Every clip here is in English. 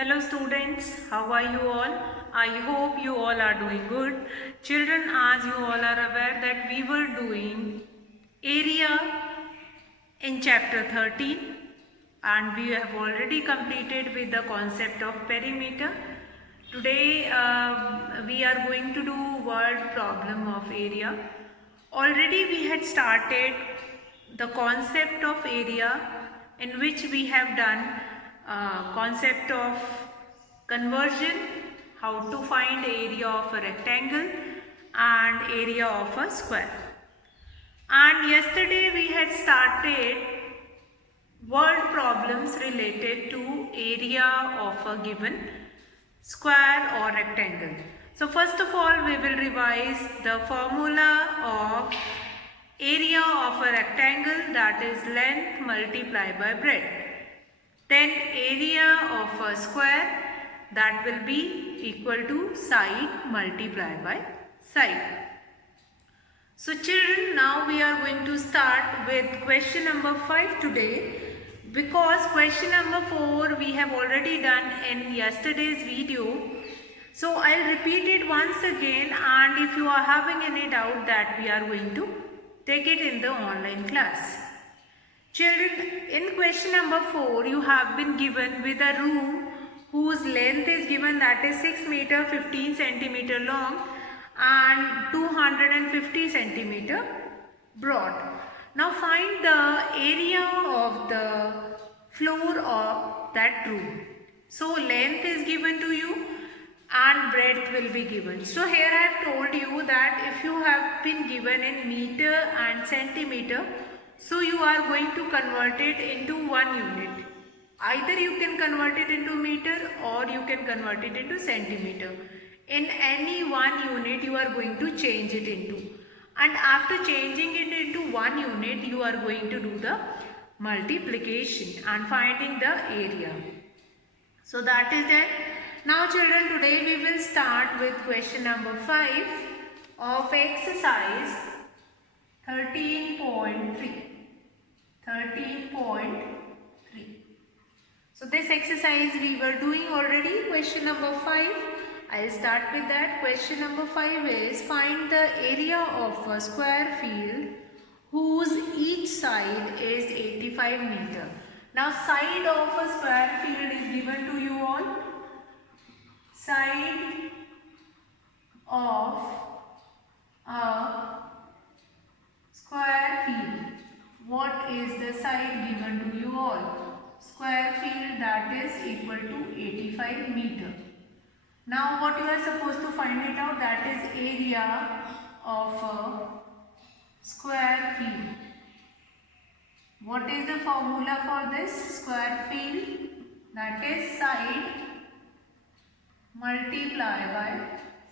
Hello students, how are you all? I hope you all are doing good. Children, as you all are aware that we were doing area in chapter 13 and we have already completed with the concept of perimeter. Today we are going to do word problem of area. Already we had started the concept of area in which we have done concept of conversion, how to find area of a rectangle and area of a square. And yesterday we had started word problems related to area of a given square or rectangle. So first of all we will revise the formula of area of a rectangle, that is length multiplied by breadth. Then area of a square, that will be equal to side multiplied by side. So children, now we are going to start with question number 5 today, because question number 4 we have already done in yesterday's video. So I'll repeat it once again, and if you are having any doubt, that we are going to take it in the online class. Children, in question number 4 you have been given with a room whose length is given, that is 6 meter 15 centimeter long and 250 centimeter broad. Now find the area of the floor of that room. So length is given to you and breadth will be given. So here I have told you that if you have been given in meter and centimeter, so you are going to convert it into one unit. Either you can convert it into meter or you can convert it into centimeter. In any one unit you are going to change it into. And after changing it into one unit, you are going to do the multiplication and finding the area. So that is that. Now children, today we will start with question number 5 of exercise 13.3. 13.3. So this exercise we were doing already, question number 5. I'll start with that. Question number 5 is find the area of a square field whose each side is 85 meter. Now side of a square field is given to you all. Side of a square field. What is the side given to you all? Square field, that is equal to 85 meter. Now what you are supposed to find it out, that is area of a square field. What is the formula for this square field? That is side multiply by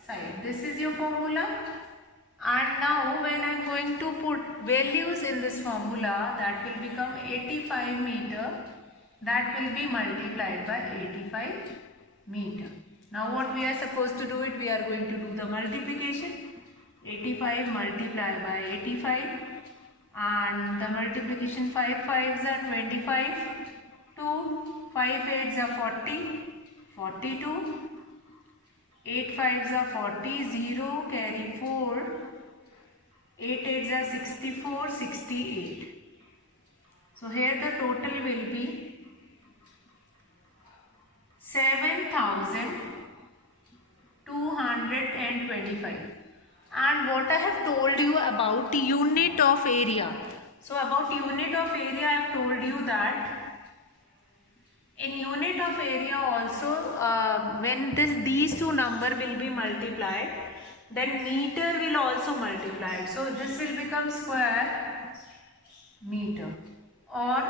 side. This is your formula. And now when I am going to put values in this formula, that will become 85 meter. That will be multiplied by 85 meter. Now what we are supposed to do it, we are going to do the multiplication. 85 multiplied by 85, and the multiplication 5 5s are 25, 2 5 8s are 40, 42, 8 5s are 40, 0 carry 4, 8 8s are 64, 68. So here the total will be 7,225. And what I have told you about unit of area. So about unit of area I have told you that in unit of area also when these two number will be multiplied, then meter will also multiply. So this will become square meter, or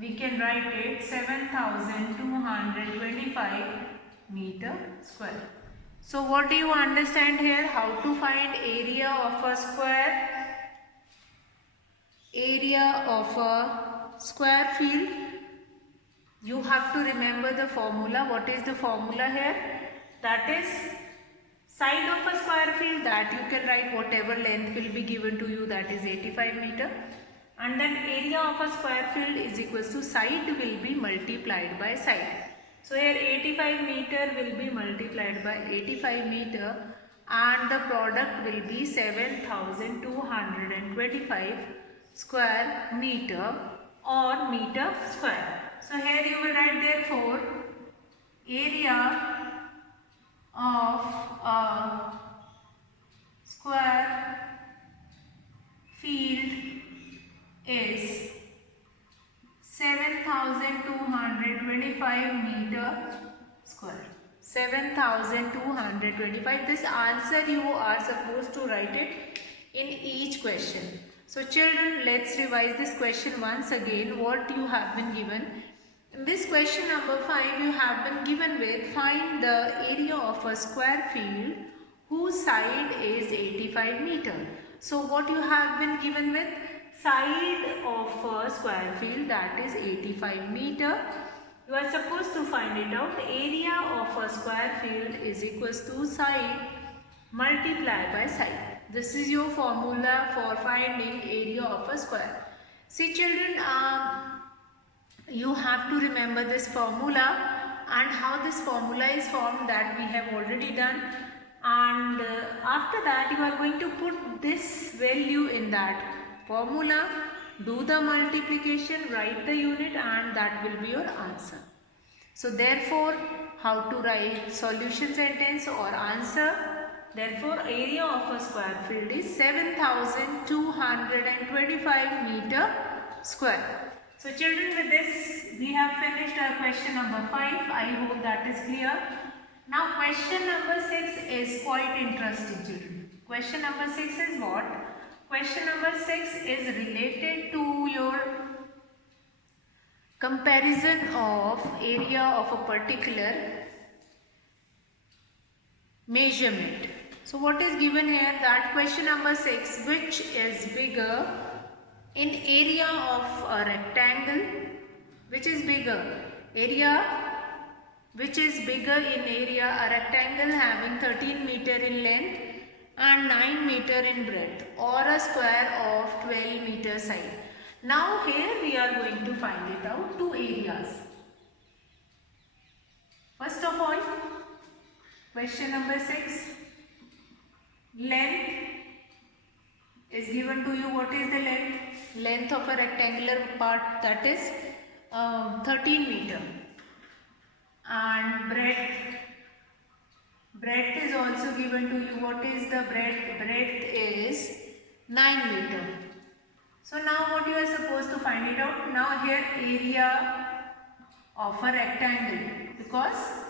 we can write it 7,225 meter square. So what do you understand here? How to find area of a square? Area of a square field. You have to remember the formula. What is the formula here? That is side of a square field, that you can write whatever length will be given to you, that is 85 meter. And then area of a square field is equals to side will be multiplied by side. So here 85 meter will be multiplied by 85 meter and the product will be 7225 square meter or meter square. So here you will write therefore area of a square field is 7225 meter square. 7225. This answer you are supposed to write it in each question. So children, let's revise this question once again. What you have been given. In this question number 5, you have been given with find the area of a square field whose side is 85 meter. So what you have been given with? Side of a square field, that is 85 meter. You are supposed to find it out. Area of a square field is equals to side multiplied by side. This is your formula for finding area of a square. See children, you have to remember this formula, and how this formula is formed that we have already done, and after that you are going to put this value in that formula, do the multiplication, write the unit, and that will be your answer. So therefore, how to write solution sentence or answer? Therefore, area of a square field is 7225 meter square. So children, with this we have finished our question number 5. I hope that is clear. Now question number 6 is quite interesting children. Question number 6 is what? Question number 6 is related to your comparison of area of a particular measurement. So what is given here? That question number 6, which is bigger in area of a rectangle, which is bigger? Area which is bigger in area, a rectangle having 13 meter in length and 9 meter in breadth, or a square of 12 meter side. Now here we are going to find it out, two areas. First of all, question number 6, length is given to you. What is the length? Length of a rectangular part, that is 13 meter, and breadth is also given to you. What is the breadth? Breadth is 9 meter. So now what you are supposed to find it out? Now here area of a rectangle, because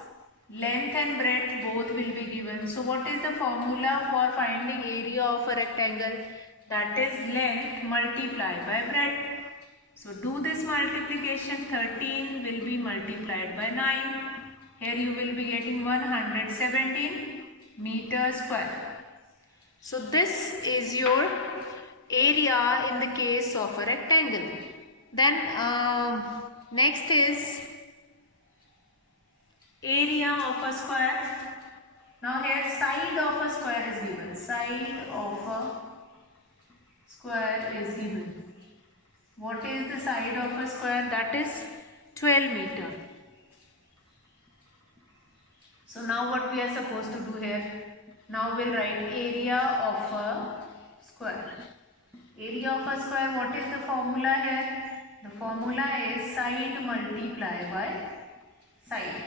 length and breadth both will be given. So what is the formula for finding area of a rectangle? That is length multiplied by breadth. So do this multiplication. 13 will be multiplied by 9. Here you will be getting 117 meter square. So this is your area in the case of a rectangle. Then next is area of a square. Now here side of a square is given. Side of a square is given. What is the side of a square? That is 12 meter. So now what we are supposed to do here? Now we'll write area of a square. Area of a square, what is the formula here? The formula is side multiplied by side.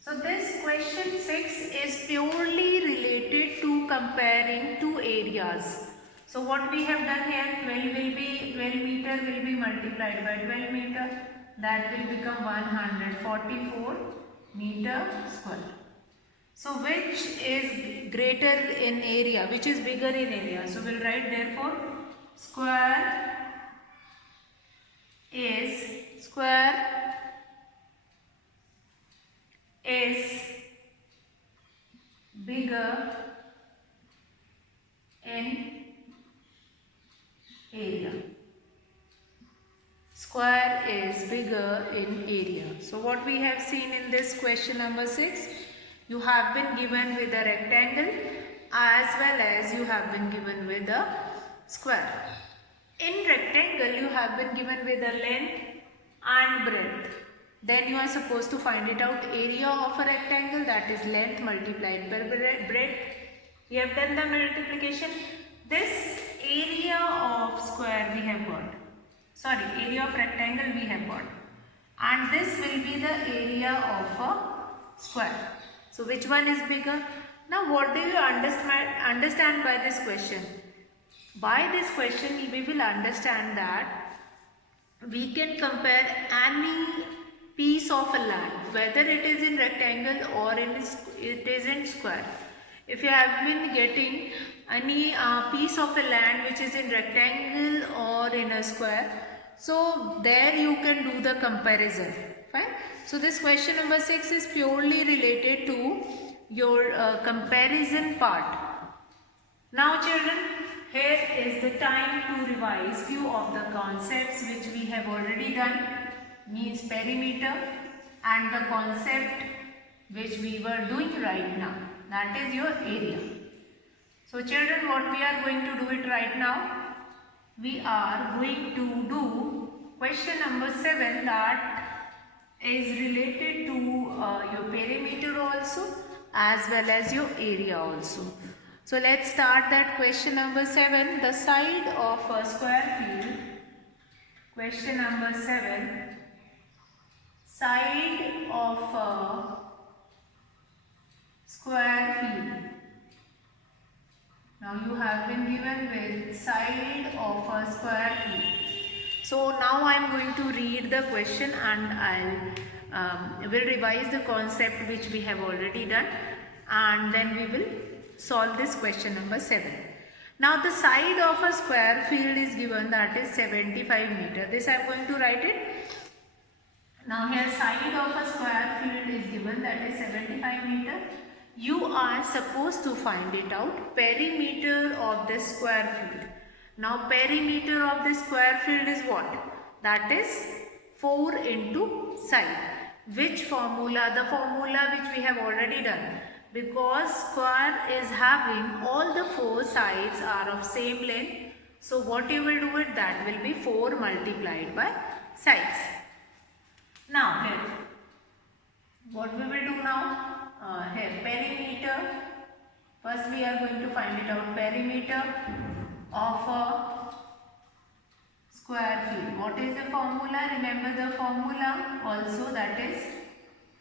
So this question 6 is purely related to comparing two areas. So what we have done here, 12 meter will be multiplied by 12 meter. That will become 144 meter square. So which is greater in area, which is bigger in area? So we'll write therefore square is bigger in area. Square is bigger in area. So what we have seen in this question number 6, you have been given with a rectangle as well as you have been given with a square. In rectangle you have been given with a length and breadth. Then you are supposed to find it out area of a rectangle, that is length multiplied by breadth. We have done the multiplication. This area of square we have got. Sorry, area of rectangle we have got. And this will be the area of a square. So which one is bigger? Now what do you understand by this question? By this question we will understand that we can compare any piece of a land, whether it is in rectangle or it is in square. If you have been getting any piece of a land which is in rectangle or in a square, so there you can do the comparison. Fine. So this question number 6 is purely related to your comparison part. Now children, here is the time to revise few of the concepts which we have already done, means perimeter, and the concept which we were doing right now, that is your area. So children, what we are going to do it right now? We are going to do question number 7, that is related to your perimeter also as well as your area also. So let's start that question number 7. The side of a square field. Question number 7. Side of a square field. Now you have been given with side of a square field. So now I am going to read the question and I will revise the concept which we have already done, and then we will solve this question number 7. Now the side of a square field is given, that is 75 meter. This I am going to write it. Now here side of a square field is given, that is 75 meter. You are supposed to find it out, perimeter of this square field. Now perimeter of this square field is what? That is 4 into side. Which formula? The formula which we have already done. Because square is having all the 4 sides are of same length. So what you will do it? That will be 4 multiplied by sides. Now here, what we will do now? Here perimeter. First we are going to find it out, perimeter of a square field. What is the formula? Remember the formula also, that is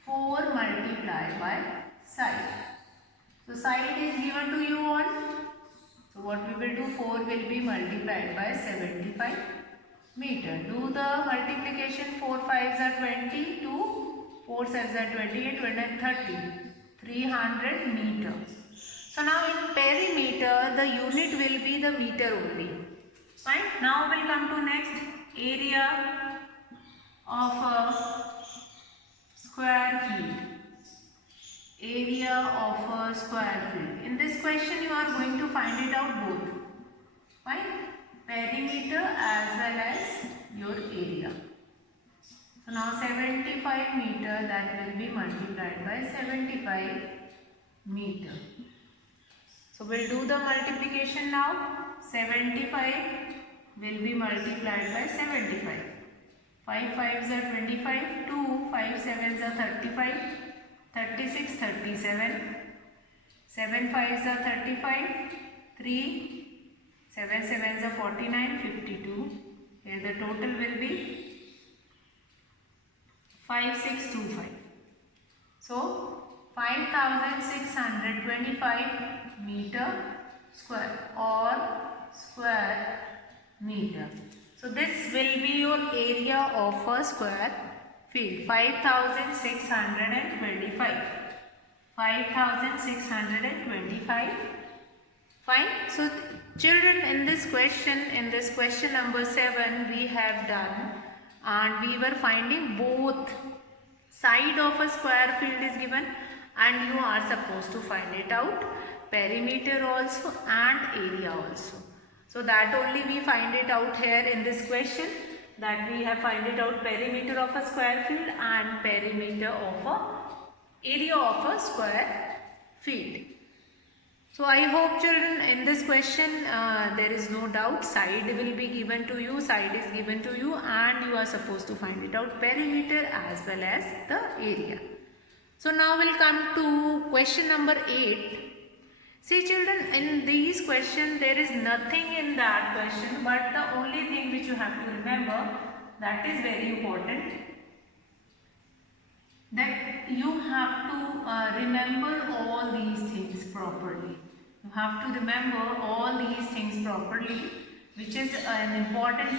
4 multiplied by side. So side is given to you on. So what we will do? 4 will be multiplied by 75 meter. Do the multiplication. 4 5s are 20, 2 4 7s are 28, 20 and 30. 300 meter. So now in perimeter the unit will be the meter only. Fine. Now we'll come to next, area of a square field. Area of a square field. In this question you are going to find it out both. Fine. Perimeter as well as your area. So now 75 meter, that will be multiplied by 75 meter. So we'll do the multiplication now. 75 will be multiplied by 75. 5 5s are 25, 2 5 7s are 35, 36, 37, 7 5s are 35, 3 7 7s are 49, 52. Here the total will be 5625. So 5625 meter square or square meter. So this will be your area of a square field. 5625. 5625. Fine. So children, in this question number 7 we have done, and we were finding both side of a square field is given and you are supposed to find it out, perimeter also and area also. So that only we find it out here in this question, that we have find it out perimeter of a square field and perimeter of a area of a square field. So I hope children in this question there is no doubt. Side will be given to you, side is given to you, and you are supposed to find it out, perimeter as well as the area. So now we'll come to question number 8. See children, in these questions there is nothing in that question, but the only thing which you have to remember, that is very important, that you have to remember all these things properly. You have to remember all these things properly, which is an important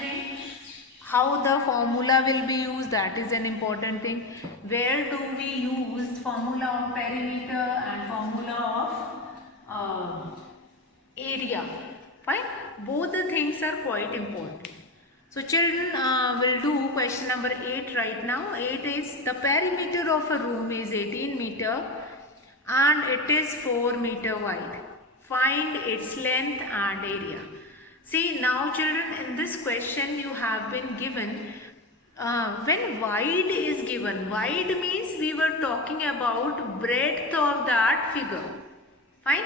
thing. How the formula will be used, that is an important thing. Where do we use formula of perimeter and formula of area? Fine. Both the things are quite important. So children will do question number 8 right now. 8 is the perimeter of a room is 18 meter and it is 4 meter wide. Find its length and area. See now children, in this question you have been given, when wide is given, wide means we were talking about breadth of that figure. Fine.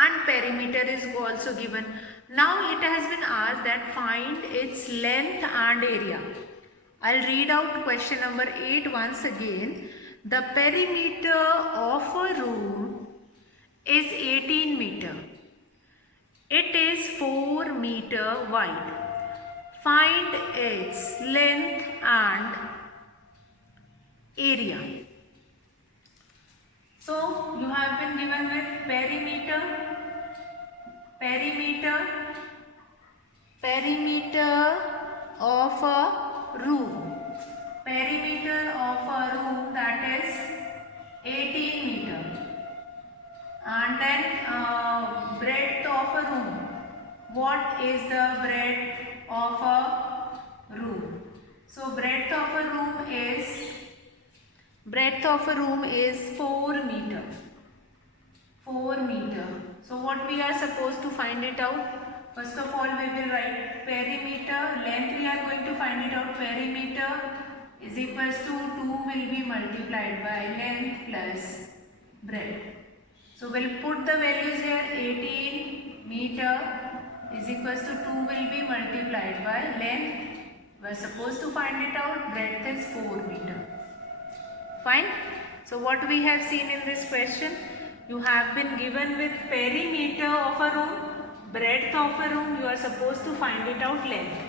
And perimeter is also given. Now it has been asked that find its length and area. I'll read out question number 8 once again. The perimeter of a room is 18 meter. It is 4 meter wide. Find its length and area. So you have been given with perimeter of a room. Perimeter of a room, that is 18 meter. And then breadth of a room. What is the breadth of a room? So breadth of a room is 4 meter. 4 meter. So what we are supposed to find it out? First of all we will write perimeter. Length we are going to find it out. Perimeter is equals to 2 will be multiplied by length plus breadth. So we'll put the values here. 18 meter is equals to 2 will be multiplied by length. We are supposed to find it out. Breadth is 4 meter. Fine. So what we have seen in this question, you have been given with perimeter of a room, breadth of a room, you are supposed to find it out length.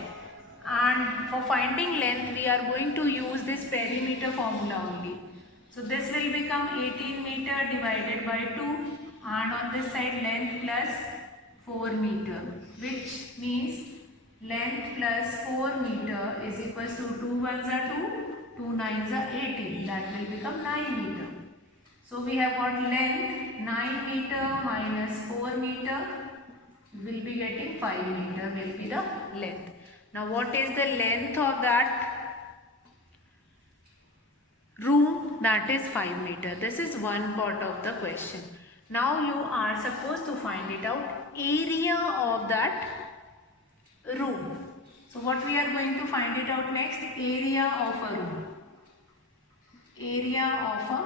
And for finding length, we are going to use this perimeter formula only. So this will become 18 meter divided by 2 and on this side length plus 4 meter, which means length plus 4 meter is equals to 2 ones are 2, 2 9s are 18, that will become 9 meter. So we have got length 9 meter minus 4 meter, will be getting 5 meter will be the length. Now what is the length of that room? That is 5 meter. This is one part of the question. Now you are supposed to find it out, area of that room. So what we are going to find it out next? Area of a room. Area of a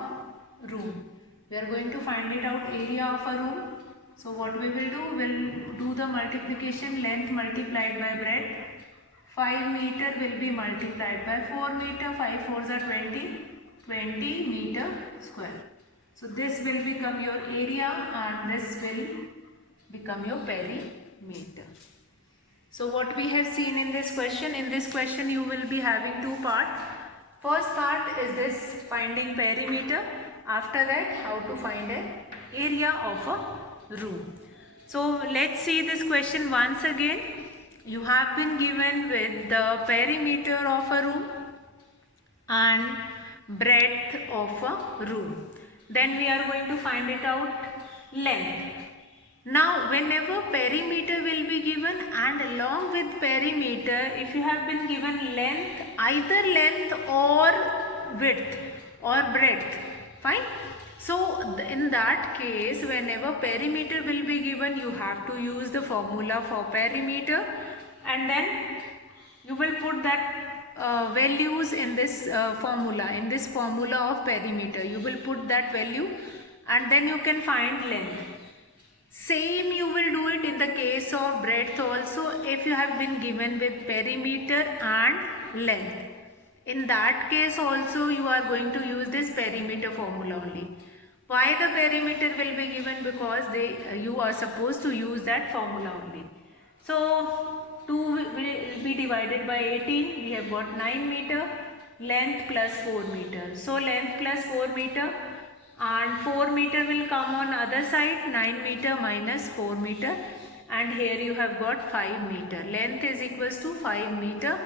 room. We are going to find it out, area of a room. So what we will do? We'll do the multiplication, length multiplied by breadth. 5 meter will be multiplied by 4 meter. 5 4s are 20. 20 meter square. So this will become your area and this will become your perimeter. So what we have seen in this question you will be having two parts. First part is this finding perimeter. After that, how to find an area of a room. So let's see this question once again. You have been given with the perimeter of a room and breadth of a room. Then we are going to find it out length. Now whenever perimeter will be given and along with perimeter, if you have been given length, either length or width or breadth, fine. So in that case, whenever perimeter will be given, you have to use the formula for perimeter and then you will put that values in this formula of perimeter. You will put that value and then you can find length. Same you will do it in the case of breadth also, if you have been given with perimeter and length. In that case also you are going to use this perimeter formula only. Why the perimeter will be given? Because you are supposed to use that formula only. So 2 will be divided by 18, we have got 9 meter, length plus 4 meter. So length plus 4 meter and 4 meter will come on other side, 9 meter minus 4 meter, and here you have got 5 meter. Length is equals to 5 meter.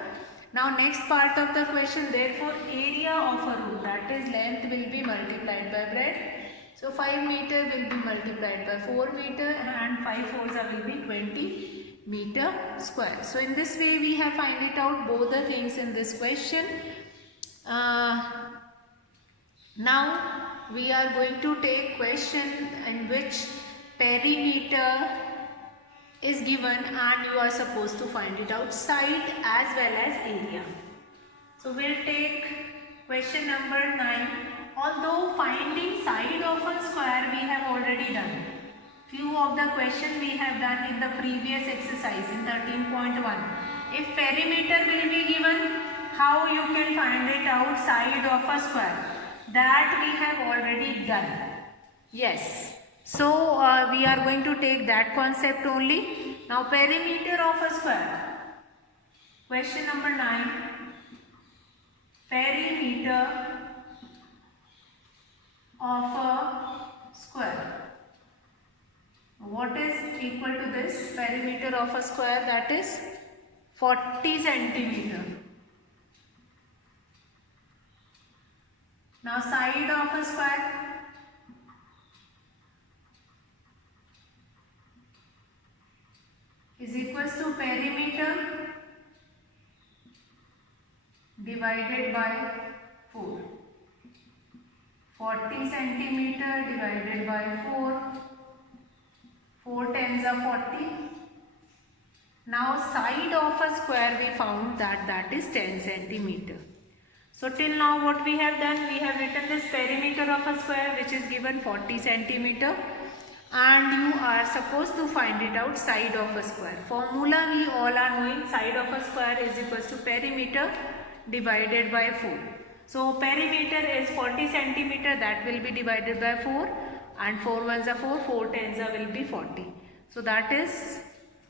Now next part of the question, therefore area of a room, that is length will be multiplied by breadth. So 5 meter will be multiplied by 4 meter and 5 fours will be 20 meter square. So in this way we have find it out both the things in this question. Now we are going to take question in which perimeter is given and you are supposed to find it out side as well as area. So we'll take question number 9. Although finding side of a square we have already done. Few of the question we have done in the previous exercise in 13.1. If perimeter will be given, how you can find it out side of a square? That we have already done. Yes. So we are going to take that concept only. Now perimeter of a square. Question number 9. Perimeter of a square. What is equal to this? Perimeter of a square, that is 40 centimeter. Now side of a square, is equals to perimeter divided by 4. 40 centimeter divided by 4. 4 tens are 40. Now side of a square we found that is 10 centimeter. So till now what we have done, we have written this perimeter of a square which is given 40 centimeter and you are supposed to find it out side of a square. Formula we all are knowing, side of a square is equals to perimeter divided by 4. So perimeter is 40 centimeter, that will be divided by 4 and 4 ones are 4, 4 tens are will be 40. So that is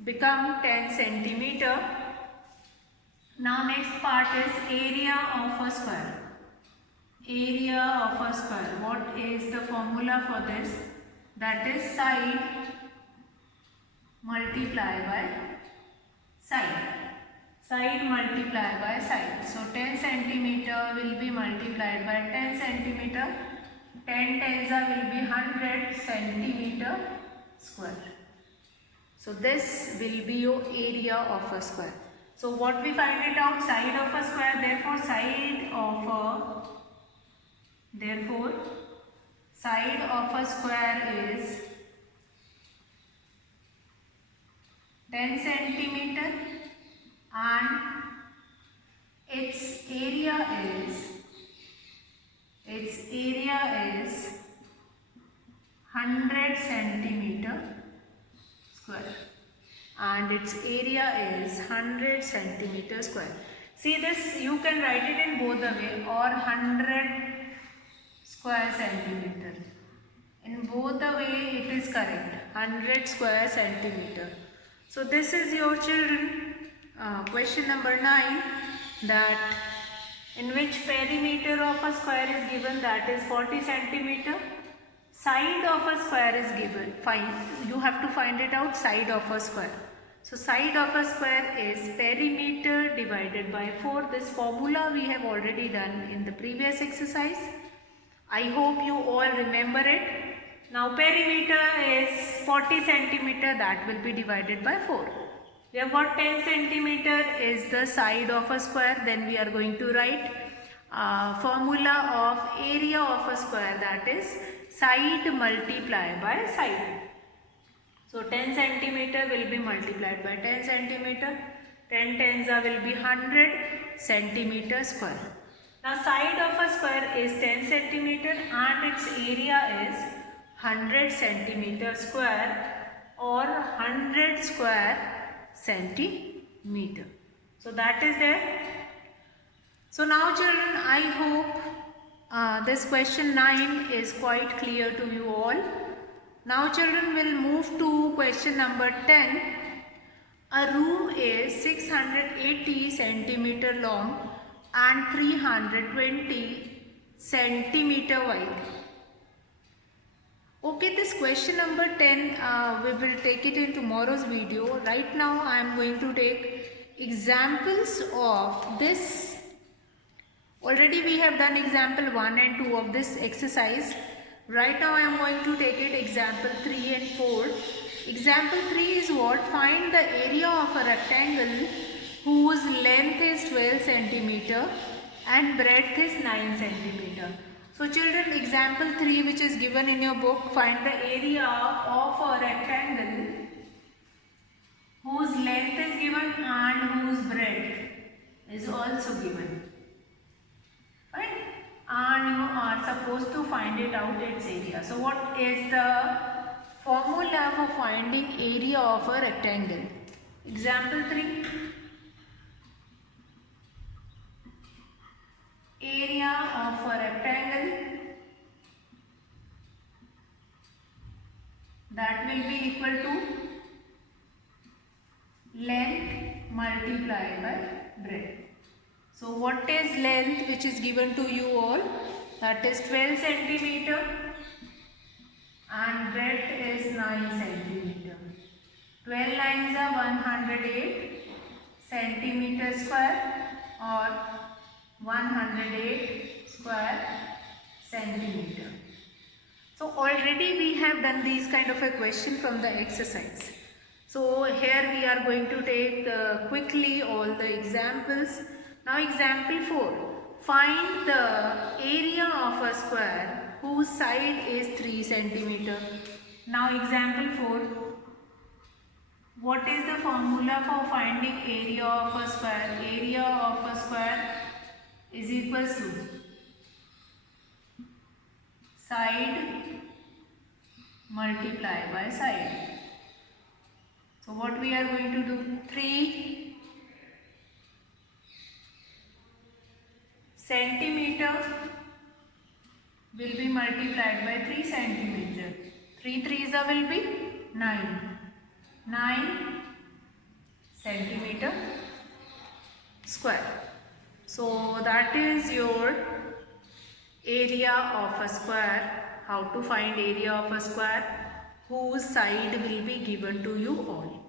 become 10 centimeter. Now next part is area of a square. Area of a square. What is the formula for this? That is side multiplied by side. Side multiplied by side. So 10 centimeter will be multiplied by 10 centimeter. 10 tens will be 100 centimeter square. So this will be your area of a square. So what we find it out? Side of a square. Therefore side of a square is 10 centimeter and its area is 100 centimeter square. And its area is 100 centimeter square. See this, you can write it in both the way, or 100 square centimeter. In both the way it is correct, 100 square centimeter. So this is your children question number 9, that in which perimeter of a square is given, that is 40 centimeter. Side of a square is given. Fine, you have to find it out side of a square. So side of a square is perimeter divided by 4. This formula we have already done in the previous exercise. I hope you all remember it. Now perimeter is 40 centimeter, that will be divided by 4. We have got 10 centimeter is the side of a square. Then we are going to write formula of area of a square, that is side multiplied by side. So 10 centimeter will be multiplied by 10 centimeter. 10 tens will be 100 centimeter square. Now side of a square is 10 centimeter and its area is 100 centimeter square or 100 square centimeter. So that is there. So now children, I hope this question 9 is quite clear to you all. Now children, will move to question number 10. A room is 680 centimeter long and 320 centimeter wide. Okay, this question number 10 we will take it in tomorrow's video. Right now I am going to take examples of this. Already we have done example 1 and 2 of this exercise. Right now I am going to take it example 3 and 4. Example 3 is what? Find the area of a rectangle whose length is 12 centimeter and breadth is 9 centimeter. So children, example 3 which is given in your book, find the area of a rectangle whose length is given and whose breadth is also given. Right? And you are supposed to find it out its area. So what is the formula for finding area of a rectangle? Example 3. Area of a rectangle, that will be equal to length multiplied by breadth. So what is length which is given to you all? That is 12 centimeter and breadth is 9 centimeter. 12 lines are 108 centimeter square or 108 square centimeter. So already we have done these kind of a question from the exercise. So here we are going to take quickly all the examples. Now example 4. Find the area of a square whose side is 3 centimeter. Now example 4. What is the formula for finding area of a square? Area of a square is equal to side multiplied by side. So what we are going to do? 3 centimeter will be multiplied by 3 centimeter. 3 threes will be 9. 9 centimeter square. So that is your area of a square. How to find area of a square whose side will be given to you all.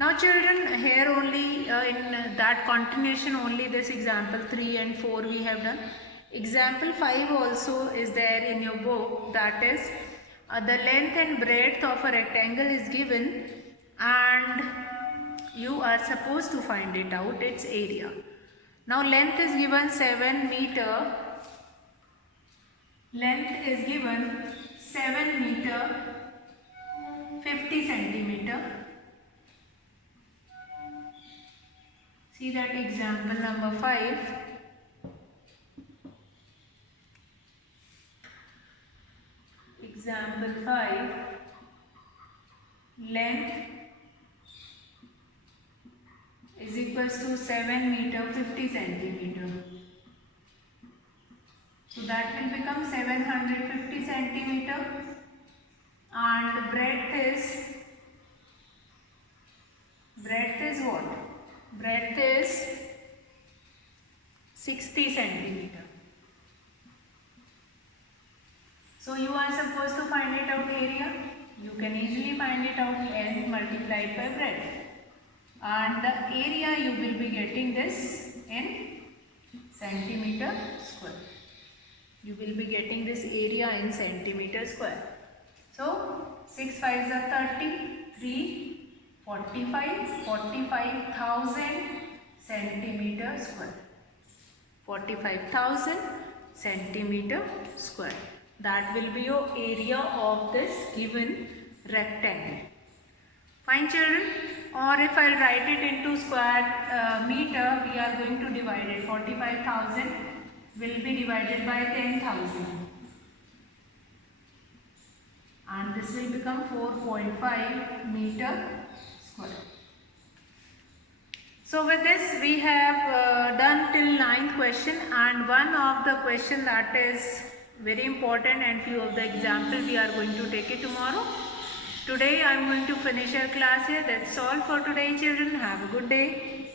Now children, here only in that continuation only this example 3 and 4 we have done. Example 5 also is there in your book, that is the length and breadth of a rectangle is given and you are supposed to find it out, its area. Now length is given 7 meter. Length is given 7 meter 50 centimeter. See that example number 5. Example 5. Length is equals to 7 meter 50 centimeter. So that will become 750 centimeter and breadth is what? Breadth is 60 centimeter. So you are supposed to find it out area. You can easily find it out length multiplied by breadth. And the area you will be getting this in centimeter square. You will be getting this area in centimeter square. So 6 5s are 30, 3, 45, 45,000 centimeter square. 45,000 centimeter square. That will be your area of this given rectangle. Fine children? Or if I'll write it into square meter, we are going to divide it. 45,000 will be divided by 10,000. And this will become 4.5 meter square. So with this we have done till 9th question, and one of the question that is very important and few of the example we are going to take it tomorrow. Today I am going to finish our class here. That's all for today children. Have a good day.